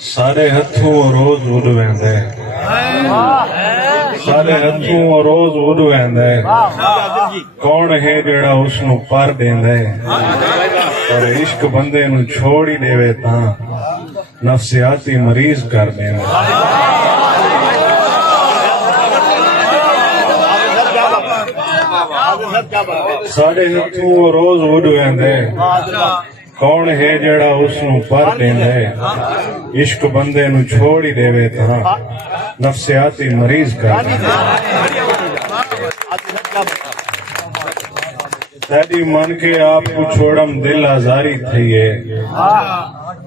सारे हथों रोज उड़ वेंदे, सारे हथों रोज उड़ वेंदे। कौन है जेड़ा उसनू पर देंदा और इश्क बंदे नू छोड़ ही देवे तां नफसियाती मरीज कर देंदा। सारे हथों रोज उड़ वेंदे। कौन है जेड़ा उसनू पर देंदा इश्क बंदे नू छोड़ ही देवे तां नफसियाती मरीज कर देंदा। तैडी मन के आपको छोड़म दिल आजारी थई है,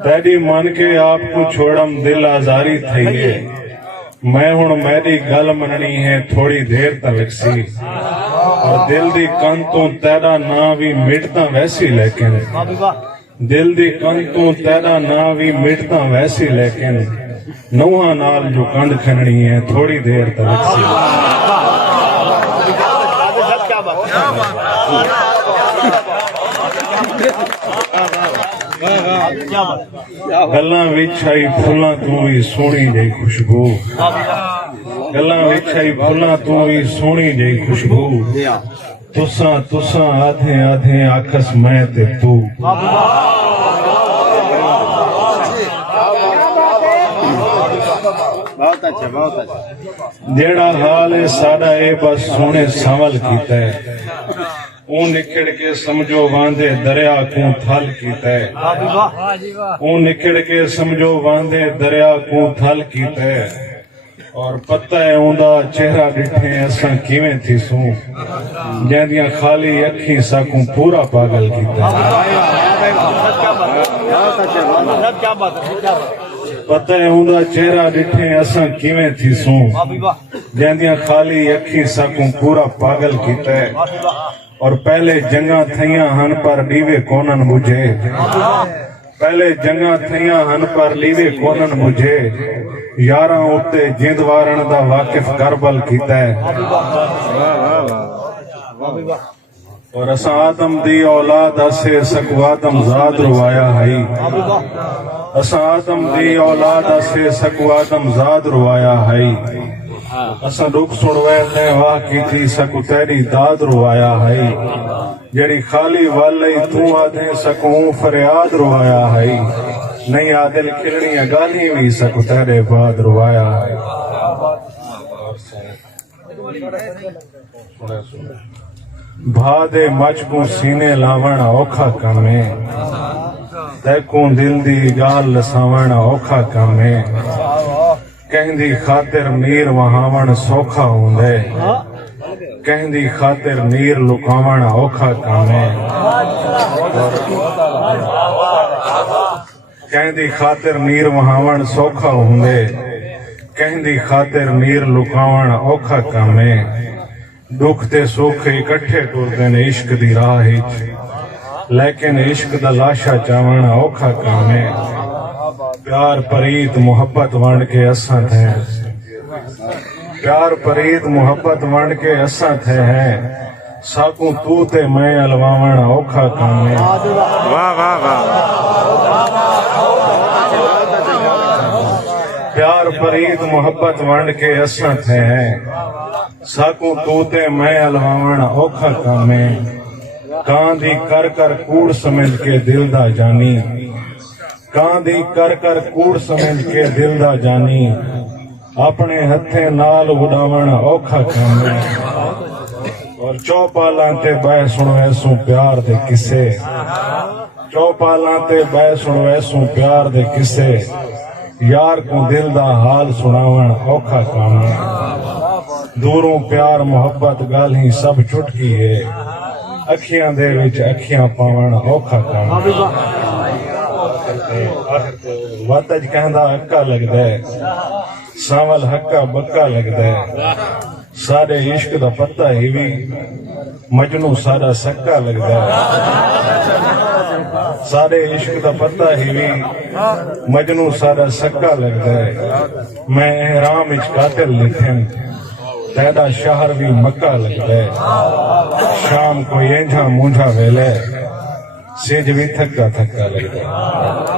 तैडी मन के आपको छोड़म दिल आजारी थई है। मैं हुण मेरी गल मननी है थोड़ी देर तक सी और दिल दी कन तो तेरा ना भी मिटदा वैसी, लेकिन दिल दी कन तो तेरा ना भी मिटदा वैसी, लेकिन नौहा नाल जो कंध खननी है थोड़ी देर तक सी। गल्लां विच आई फुल्लां तू भी सोहनी जही खुशबू, गल्लां विच आई फुल्लां तू भी सोहनी जही खुशबू। तुसां तुसां आधे आधे आखस मैं ते तू। बहुत अच्छा, बहुत अच्छा। जेड़ा हाल है साडा ए बस सोने संवल कीता है, ऊ निकड़ के समझो वांदे दरिया को थल कीता है, ऊ निकड़ के समझो वांदे दरिया को थल कीता है। और पता है उंदा चेहरा डिठे असां किवें थी सू जंदियां खाली अखी साकू पूरा पागल कीता है। पता है उंदा चेहरा डिठे असां किवें थी सू जंदियां खाली अखी साकू पूरा पागल कीता है। और पहले जंगा थइयां हन पर दीवे कोनन बुझे, पहले जंगा थइयां हन पर लीवे कोनन बुझे। यारां उत्ते जिंद वारण दा वाकिफ करबल कीता है। और असां आदम दी औलाद असे सकु आदम ज़ाद रुवाया है, असां आदम दी औलाद असे सकु आदम ज़ाद रुवाया है। असां दुख सुनवे ने वाह की सकु तेरी दाद रुवाया है। जड़ी खाली वाले तू आदे सकू फरियाद रुवाया है। नहीं आदिल खिलनी गाली भी सकु तेरे बाद रुवाया है। भादे मचकू सीने लावण औखा कम है, तैकू दिल दी गाल लसावण औखा कम है। कहंदी खातिर मीर वहावण सौखा हुंदे, कहंदी खातिर मीर लुकावण औखा कम है। कहंदी खातिर मीर वहावण सौखा हुंदे, कहंदी खातिर मीर लुकावण औखा कम है। दुख ते सुख इकट्ठे टुरदे ने इश्क दी राह विच, लेकिन इश्क दा लाशा चावण औखा काम है। प्यार परीत मुहब्बत वंड के असां थे, प्यार परीत मुहब्बत वंड के असां थे हैं। साकू तू ते मैं अलवावण औखा काम है। वाह वाह वाह। प्यार परीत मुहब्बत वंड के असां थे हैं। साकू तू ते मैं अलवावण औखा काम है। कां दी कर कर कूड़ समझ के दिल दा जानी, कां दी कर कर कूड़ समझ के दिल दा जानी। अपने हथे नाल उड़ावण औखा काम है। और चौपालां ते बह सुन वैसू प्यार दे किसे, चौपालां ते बह सुन वैसू प्यार दे किसे। यार को दिल दा हाल सुनावण औखा काम है। दूरों प्यार मुहब्बत गल ही सब चुटकी है, अखियां दे विच अखियां पावण औखा काम है। वत अज कहंदा हक्का लगदा है, सावल हक्का बक्का लगदा है। साडे इश्क दा पता ही भी मजनू साडा सक्का लगदा है। साडे इश्क दा पता ही भी मजनू साडा सक्का लगदा है। मैं एहराम विच कातिल लिखन, तेरा शहर भी मक्का लगदा है। शाम को एंझा मूंझा वेले, सेज भी थक्का थक्का लगदा है।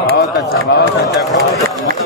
बहुत अच्छा, बहुत अच्छा।